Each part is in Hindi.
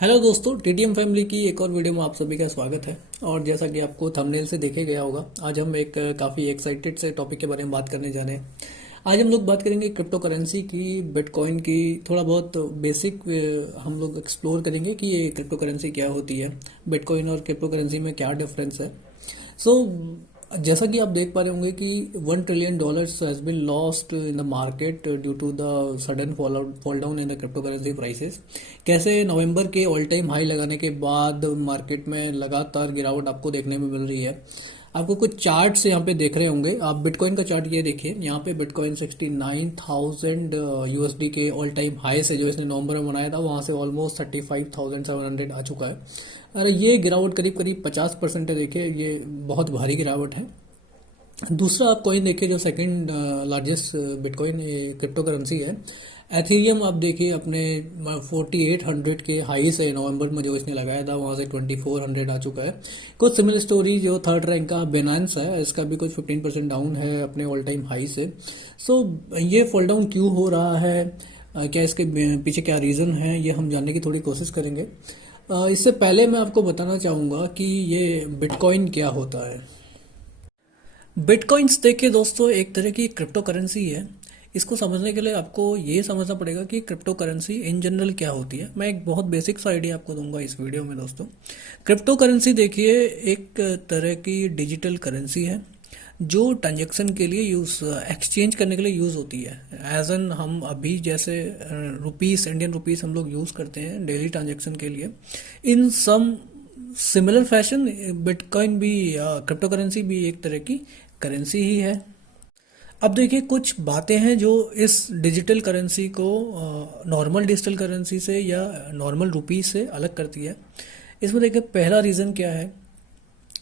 हेलो दोस्तों, टीटीएम फैमिली की एक और वीडियो में आप सभी का स्वागत है। और जैसा कि आपको थंबनेल से देखे गया होगा, आज हम एक काफ़ी एक्साइटेड से टॉपिक के बारे में बात करने जा रहे हैं। आज हम लोग बात करेंगे क्रिप्टो करेंसी की, बिटकॉइन की। थोड़ा बहुत बेसिक हम लोग एक्सप्लोर करेंगे कि ये क्रिप्टो करेंसी क्या होती है, बिटकॉइन और क्रिप्टो करेंसी में क्या डिफरेंस है। सो जैसा कि आप देख पा रहे होंगे कि $1 trillion has been lost in the market due to the sudden fall down in the crypto currency prices. कैसे नवंबर के ऑल टाइम हाई लगाने के बाद मार्केट में लगातार गिरावट आपको देखने में मिल रही है। आपको कुछ चार्ट्स यहाँ पे देख रहे होंगे आप। बिटकॉइन का चार्ट ये देखिए, यहाँ पे बिटकॉइन 69,000 यूएसडी के ऑल टाइम हाई से जो इसने नवंबर में बनाया था, वहाँ से ऑलमोस्ट 35,700 आ चुका है। अरे ये गिरावट करीब करीब 50% है। देखिए ये बहुत भारी गिरावट है। दूसरा आप कॉइन देखिए, जो second largest bitcoin crypto currency है, एथेरियम। आप देखिए अपने 4800 के हाई से नवंबर में जो इसने लगाया था, वहाँ से 2400 आ चुका है। कुछ सिमिलर स्टोरी जो थर्ड रैंक का बेनांस है, इसका भी कुछ 15% डाउन है अपने ऑल टाइम हाई से। सो ये फॉल डाउन क्यों हो रहा है, क्या इसके पीछे क्या रीज़न है, ये हम जानने की थोड़ी कोशिश करेंगे। इससे पहले मैं आपको बताना चाहूँगा कि ये बिटकॉइन क्या होता है। बिटकॉइंस देखिए दोस्तों, एक तरह की क्रिप्टो करेंसी है। इसको समझने के लिए आपको ये समझना पड़ेगा कि क्रिप्टो करेंसी इन जनरल क्या होती है। मैं एक बहुत बेसिक सा आइडिया आपको दूंगा इस वीडियो में दोस्तों। क्रिप्टो करेंसी देखिए एक तरह की डिजिटल करेंसी है जो ट्रांजैक्शन के लिए यूज़, एक्सचेंज करने के लिए यूज़ होती है। एज एन हम अभी जैसे रुपीस, इंडियन रुपीस हम लोग यूज़ करते हैं डेली ट्रांजैक्शन के लिए। इन सम सिमिलर फैशन बिटकॉइन भी, क्रिप्टो करेंसी भी एक तरह की करेंसी ही है। अब देखिए कुछ बातें हैं जो इस डिजिटल करेंसी को नॉर्मल डिजिटल करेंसी से या नॉर्मल रुपी से अलग करती है। इसमें देखिए पहला रीज़न क्या है,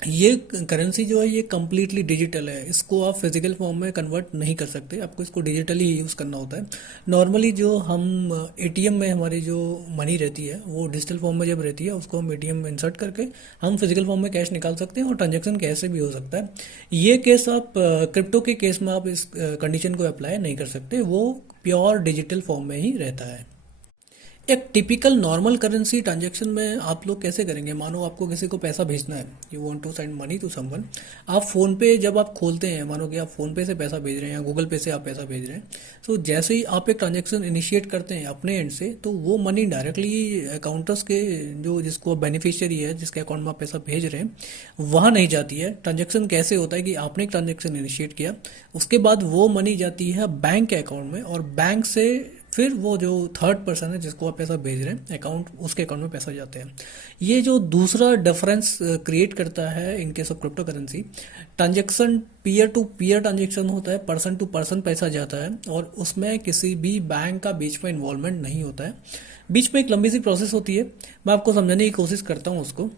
ये करेंसी जो है ये कम्प्लीटली डिजिटल है। इसको आप फिजिकल फॉर्म में कन्वर्ट नहीं कर सकते, आपको इसको डिजिटली ही यूज़ करना होता है। नॉर्मली जो हम एटीएम में हमारी जो मनी रहती है वो डिजिटल फॉर्म में जब रहती है, उसको हम एटीएम में इंसर्ट करके हम फिजिकल फॉर्म में कैश निकाल सकते हैं और ट्रांजैक्शन कैसे भी हो सकता है। ये केस आप क्रिप्टो के केस में आप इस कंडीशन को अप्लाई नहीं कर सकते, वो प्योर डिजिटल फॉर्म में ही रहता है। एक टिपिकल नॉर्मल करेंसी ट्रांजैक्शन में आप लोग कैसे करेंगे। मानो आपको किसी को पैसा भेजना है, you want to send money to someone. आप फ़ोन पे जब आप खोलते हैं, मानो कि आप फ़ोन पे से पैसा भेज रहे हैं या गूगल पे से आप पैसा भेज रहे हैं, तो जैसे ही आप एक ट्रांजैक्शन इनिशिएट करते हैं अपने एंड से, तो वो मनी डायरेक्टली अकाउंटर्स के, जो जिसको बेनिफिशियरी है, जिसके अकाउंट में आप पैसा भेज रहे हैं, वहाँ नहीं जाती है। ट्रांजैक्शन कैसे होता है कि आपने एक ट्रांजैक्शन इनिशिएट किया, उसके बाद वो मनी जाती है बैंक के अकाउंट में, और बैंक से फिर वो जो थर्ड पर्सन है जिसको आप पैसा भेज रहे हैं अकाउंट, उसके अकाउंट में पैसा जाते हैं। ये जो दूसरा डिफरेंस क्रिएट करता है in case of crypto currency, transaction peer to peer transaction होता है, पर्सन टू पर्सन पैसा जाता है, और उसमें किसी भी बैंक का बीच में इन्वॉल्वमेंट नहीं होता है। बीच में एक लंबी सी प्रोसेस होती है, मैं आपको समझाने की कोशिश करता हूँ उसको।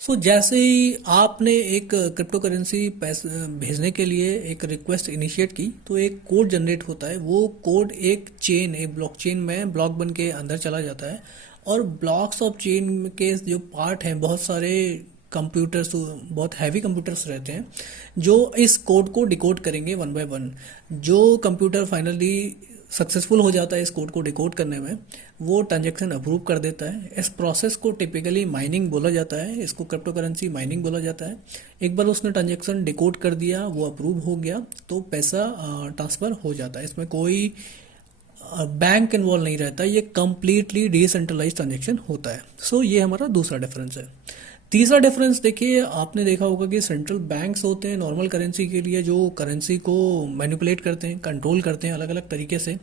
जैसे ही आपने एक क्रिप्टो करेंसी पैसे भेजने के लिए एक रिक्वेस्ट इनिशिएट की, तो एक कोड जनरेट होता है। वो कोड एक चेन, एक ब्लॉकचेन में ब्लॉक बन के अंदर चला जाता है, और ब्लॉक्स ऑफ चेन के जो पार्ट हैं, बहुत सारे कंप्यूटर्स, बहुत हैवी कंप्यूटर्स रहते हैं जो इस कोड को डिकोड करेंगे वन बाय वन। जो कंप्यूटर फाइनली सक्सेसफुल हो जाता है इस कोड को डिकोड करने में, वो ट्रांजैक्शन अप्रूव कर देता है। इस प्रोसेस को टिपिकली माइनिंग बोला जाता है, इसको क्रिप्टो करेंसी माइनिंग बोला जाता है। एक बार उसने ट्रांजैक्शन डिकोड कर दिया, वो अप्रूव हो गया, तो पैसा ट्रांसफ़र हो जाता है। इसमें कोई बैंक इन्वॉल्व नहीं रहता, ये कम्प्लीटली डिसेंट्रलाइज ट्रांजेक्शन होता है। ये हमारा दूसरा डिफरेंस है। तीसरा डिफरेंस देखिए, आपने देखा होगा कि सेंट्रल बैंक्स होते हैं नॉर्मल करेंसी के लिए, जो करेंसी को मैनिपुलेट करते हैं, कंट्रोल करते हैं अलग अलग तरीके से।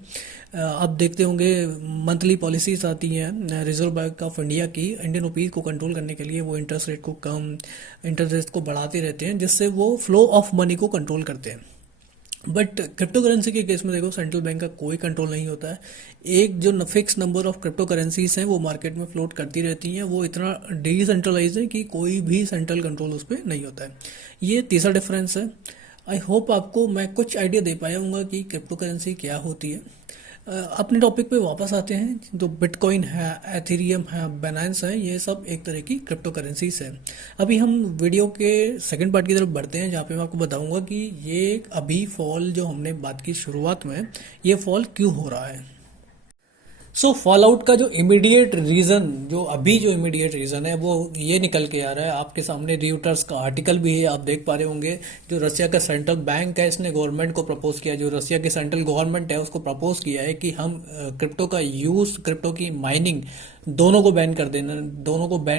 आप देखते होंगे मंथली पॉलिसीज आती हैं रिजर्व बैंक ऑफ इंडिया की, इंडियन रुपीज़ को कंट्रोल करने के लिए। वो इंटरेस्ट रेट को कम, इंटरेस्ट रेट को बढ़ाते रहते हैं, जिससे वो फ्लो ऑफ मनी को कंट्रोल करते हैं। बट क्रिप्टो करेंसी के केस में देखो, सेंट्रल बैंक का कोई कंट्रोल नहीं होता है। एक जो fix number of crypto currencies हैं वो मार्केट में फ्लोट करती रहती हैं, वो इतना डिसेंट्रलाइज है कि कोई भी सेंट्रल कंट्रोल उस पर नहीं होता है। ये तीसरा डिफरेंस है। आई होप आपको मैं कुछ आइडिया दे पाया हूँ कि क्रिप्टो करेंसी क्या होती है। अपने टॉपिक पे वापस आते हैं। जो बिटकॉइन है, एथेरियम है, बाइनेंस है, ये सब एक तरह की क्रिप्टो करेंसीज है। अभी हम वीडियो के सेकंड पार्ट की तरफ बढ़ते हैं, जहाँ पे मैं आपको बताऊंगा कि ये अभी फॉल जो हमने बात की शुरुआत में, ये फॉल क्यों हो रहा है। सो फॉल आउट का जो इमीडिएट रीजन, जो अभी जो इमीडिएट रीजन है वो ये निकल के आ रहा है। आपके सामने रियूटर्स का आर्टिकल भी है, आप देख पा रहे होंगे। जो रशिया का सेंट्रल बैंक है, इसने गवर्नमेंट को प्रपोज किया, जो रशिया की सेंट्रल गवर्नमेंट है उसको प्रपोज किया है कि हम क्रिप्टो का यूज, क्रिप्टो की माइनिंग दोनों को बैन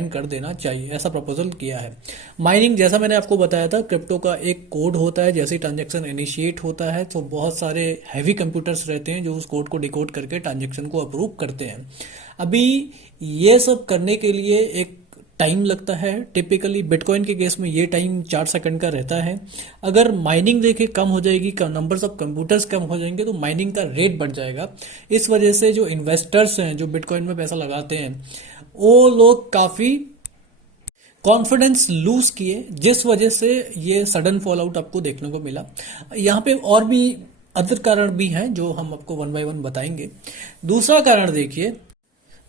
कर देना चाहिए, ऐसा प्रपोजल किया है। माइनिंग, जैसा मैंने आपको बताया था, क्रिप्टो का एक कोड होता है। जैसे ट्रांजैक्शन इनिशिएट होता है तो बहुत सारे हैवी कंप्यूटर्स रहते हैं जो उस कोड को डिकोड करके ट्रांजैक्शन को अप्रूव करते हैं। अभी ये सब करने के लिए एक टाइम लगता है। टिपिकली बिटकॉइन के केस में ये टाइम 4 सेकंड का रहता है। अगर माइनिंग देखे कम हो जाएगी, नंबर्स ऑफ कंप्यूटर्स कम हो जाएंगे, तो माइनिंग का रेट बढ़ जाएगा। इस वजह से जो इन्वेस्टर्स हैं, जो बिटकॉइन में पैसा लगाते हैं, वो लोग काफ़ी कॉन्फिडेंस लूज किए, जिस वजह से ये सडन फॉल आउट आपको देखने को मिला। यहाँ पे और भी अदर कारण भी हैं जो हम आपको वन बाय वन बताएंगे। दूसरा कारण देखिए,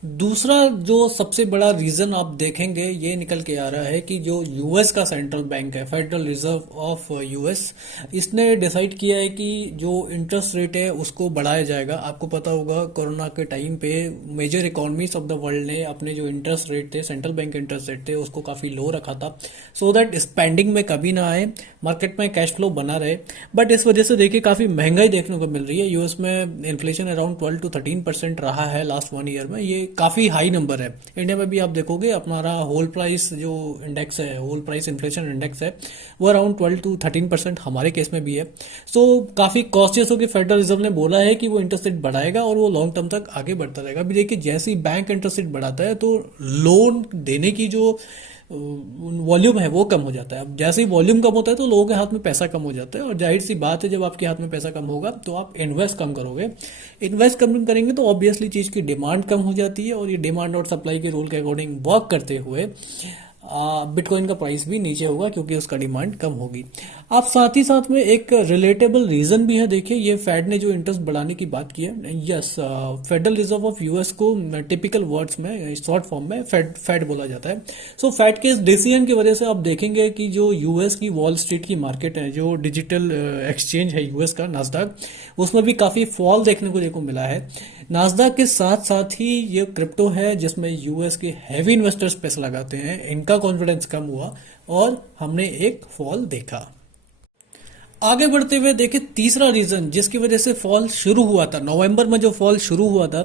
दूसरा जो सबसे बड़ा रीजन आप देखेंगे ये निकल के आ रहा है कि जो यूएस का सेंट्रल बैंक है, फेडरल रिजर्व ऑफ यूएस, इसने डिसाइड किया है कि जो इंटरेस्ट रेट है उसको बढ़ाया जाएगा। आपको पता होगा कोरोना के टाइम पे major economies of the world ने अपने जो इंटरेस्ट रेट थे, सेंट्रल बैंक इंटरेस्ट रेट थे, उसको काफी लो रखा था, सो दैट स्पेंडिंग में कभी ना आए, मार्केट में कैश फ्लो बना रहे। बट इस वजह से देखिए काफी महंगाई देखने को मिल रही है। यूएस में इन्फ्लेशन अराउंड 12 to 13% रहा है लास्ट 1 ईयर में। ये काफी हाई नंबर है। इंडिया में भी आप देखोगे हमारा होल प्राइस जो इंडेक्स है, होल प्राइस इन्फ्लेशन इंडेक्स है, वो अराउंड 12 to 13% हमारे केस में भी है। सो काफी कॉशियस होकर फेडरल रिजर्व ने बोला है कि वो इंटरेस्ट रेट बढ़ाएगा और वो लॉन्ग टर्म तक आगे बढ़ता रहेगा। अभी देखिए जैसे ही बैंक इंटरेस्ट रेट बढ़ाता है तो लोन देने की जो वॉल्यूम है वो कम हो जाता है। अब जैसे ही वॉल्यूम कम होता है तो लोगों के हाथ में पैसा कम हो जाता है, और जाहिर सी बात है जब आपके हाथ में पैसा कम होगा तो आप इन्वेस्ट कम करोगे। इन्वेस्ट कम करेंगे तो ऑब्वियसली चीज़ की डिमांड कम हो जाती है, और ये डिमांड और सप्लाई के रूल के अकॉर्डिंग वर्क करते हुए बिटकॉइन का प्राइस भी नीचे होगा क्योंकि उसका डिमांड कम होगी। आप साथ ही साथ में एक रिलेटेबल रीजन भी है। देखिए ये फेड ने जो इंटरेस्ट बढ़ाने की बात की है, yes, federal reserve of US को टिपिकल वर्ड्स में, शॉर्ट फॉर्म में फेड बोला जाता है। सो फेड के इस डिसीजन की वजह से आप देखेंगे कि जो यूएस की वॉल स्ट्रीट की मार्केट है, जो डिजिटल एक्सचेंज है यूएस का नास्डैक, उसमें भी काफी फॉल देखने को मिला है। नास्डैक के साथ साथ ही ये क्रिप्टो है जिसमें यूएस के हैवी इन्वेस्टर्स पैसा लगाते हैं, इनका कॉन्फिडेंस कम हुआ और हमने एक फॉल देखा। आगे बढ़ते हुए देखिए तीसरा रीजन जिसकी वजह से फॉल शुरू हुआ था, नवंबर में जो फॉल शुरू हुआ था,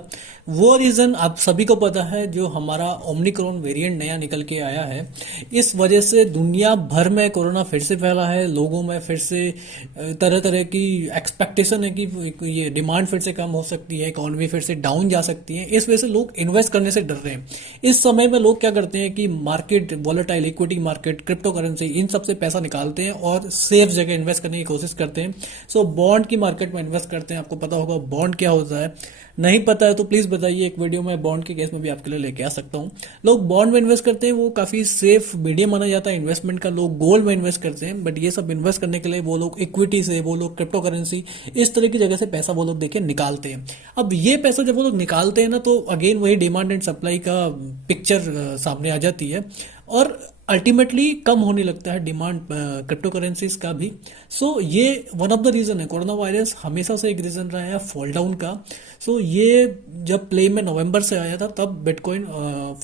वो रीजन आप सभी को पता है, जो हमारा ओमिक्रॉन वेरिएंट नया निकल के आया है। इस वजह से दुनिया भर में कोरोना फिर से फैला है, लोगों में फिर से तरह तरह की एक्सपेक्टेशन है कि ये डिमांड फिर से कम हो सकती है, इकोनॉमी फिर से डाउन जा सकती है। इस वजह से लोग इन्वेस्ट करने से डर रहे हैं। इस समय में लोग क्या करते हैं कि market, volatile equity market, crypto currency, इन सब से पैसा निकालते हैं और सेफ जगह इन्वेस्ट करने की कोशिश करते हैं। सो बॉन्ड की मार्केट में इन्वेस्ट करते हैं। आपको पता होगा बॉन्ड क्या होता है, नहीं पता है तो प्लीज बताइए, एक वीडियो में बॉन्ड के केस में भी आपके लिए लेके आ सकता हूं। लोग बॉन्ड में इन्वेस्ट करते हैं, वो काफी सेफ मीडियम माना जाता है इन्वेस्टमेंट का। लोग गोल्ड में इन्वेस्ट करते हैं, बट ये सब इन्वेस्ट करने के लिए वो लोग इक्विटी से, वो लोग क्रिप्टो करेंसी, इस तरह की जगह से पैसा वो लोग देखिए निकालते हैं। अब ये पैसा जब वो लोग निकालते हैं ना, तो अगेन वही डिमांड एंड सप्लाई का पिक्चर सामने आ जाती है, और अल्टीमेटली कम होने लगता है डिमांड क्रिप्टो करेंसीज का भी। सो ये वन ऑफ द रीजन है। कोरोना वायरस हमेशा से एक रीजन रहा है फॉल डाउन का। सो ये जब प्ले में नवंबर से आया था तब बिटकॉइन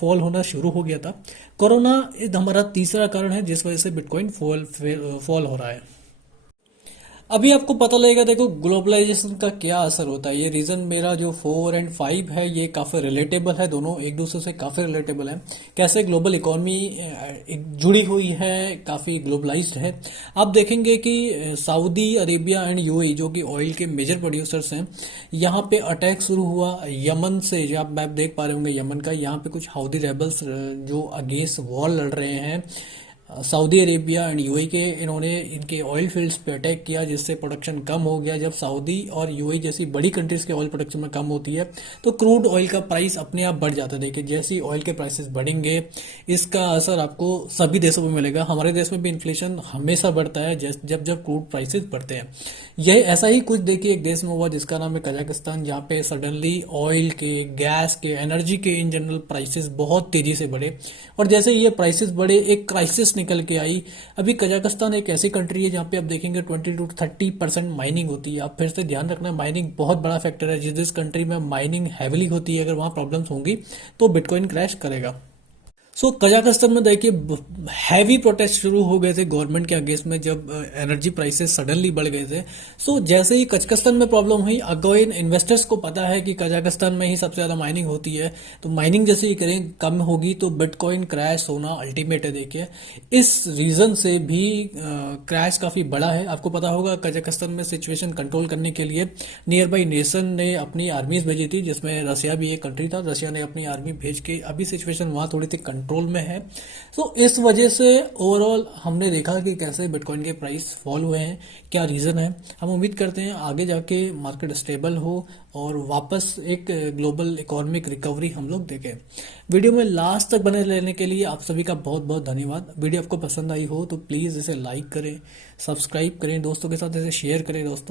फॉल होना शुरू हो गया था। कोरोना हमारा तीसरा कारण है जिस वजह से बिटकॉइन फॉल हो रहा है। अभी आपको पता लगेगा, देखो ग्लोबलाइजेशन का क्या असर होता है। ये रीजन मेरा जो 4 और 5 है ये काफी रिलेटेबल है, दोनों एक दूसरे से काफी रिलेटेबल है। कैसे ग्लोबल इकोनॉमी जुड़ी हुई है, काफी ग्लोबलाइज्ड है। आप देखेंगे कि सऊदी अरेबिया एंड यूएई जो कि ऑयल के मेजर प्रोड्यूसर्स हैं, यहाँ पे अटैक शुरू हुआ यमन से। जो आप मैप देख पा रहे होंगे यमन का, यहाँ पे कुछ हाउदी रेबल्स जो अगेंस्ट वॉर लड़ रहे हैं। सऊदी अरेबिया एंड यूएई के, इन्होंने इनके ऑयल फील्ड्स पे अटैक किया जिससे प्रोडक्शन कम हो गया। जब सऊदी और यूएई जैसी बड़ी कंट्रीज के ऑयल प्रोडक्शन में कम होती है तो क्रूड ऑयल का प्राइस अपने आप बढ़ जाता है। देखिए जैसे ही ऑयल के प्राइसेस बढ़ेंगे इसका असर आपको सभी देशों में मिलेगा। हमारे देश में भी इन्फ्लेशन हमेशा बढ़ता है जब जब क्रूड प्राइसेस बढ़ते हैं। यह ऐसा ही कुछ देखिए एक देश में हुआ जिसका नाम है कजाकिस्तान, जहाँ पे सडनली ऑयल के, गैस के, एनर्जी के इन जनरल प्राइसेस बहुत तेजी से बढ़े, और जैसे ये प्राइसेस बढ़े एक क्राइसिस निकल के आई। अभी कजाकिस्तान एक ऐसी कंट्री है जहाँ पे आप देखेंगे 20 to 30% माइनिंग होती है। आप फिर से ध्यान रखना, माइनिंग बहुत बड़ा फैक्टर है। जिस कंट्री में माइनिंग हैविली होती है, अगर वहाँ प्रॉब्लम्स होंगी तो बिटकॉइन क्रैश करेगा। कजाकिस्तान में देखिए हैवी प्रोटेस्ट शुरू हो गए थे गवर्नमेंट के अगेंस्ट में, जब एनर्जी प्राइसेस सडनली बढ़ गए थे। जैसे ही कजाकिस्तान में प्रॉब्लम हुई, अगेन इन्वेस्टर्स को पता है कि कजाकिस्तान में ही सबसे ज़्यादा माइनिंग होती है, तो माइनिंग जैसे ही करें कम होगी तो बिटकॉइन क्रैश होना अल्टीमेट है। देखिए इस रीज़न से भी क्रैश काफ़ी बड़ा है। आपको पता होगा कजाकिस्तान में सिचुएशन कंट्रोल करने के लिए नियर बाई नेशन ने अपनी आर्मीज भेजी थी, जिसमें रसिया भी एक कंट्री था। रसिया ने अपनी आर्मी भेज के अभी सिचुएशन वहाँ थोड़ी सी कंट्रोल में है। इस वजह से ओवरऑल हमने देखा कि कैसे बिटकॉइन के प्राइस फॉल हुए हैं, क्या रीज़न है। हम उम्मीद करते हैं आगे जाके मार्केट स्टेबल हो और वापस एक ग्लोबल इकोनॉमिक रिकवरी हम लोग देखें। वीडियो में लास्ट तक बने रहने के लिए आप सभी का बहुत बहुत धन्यवाद। वीडियो आपको पसंद आई हो तो प्लीज़ इसे लाइक करें, सब्सक्राइब करें, दोस्तों के साथ इसे शेयर करें दोस्तों।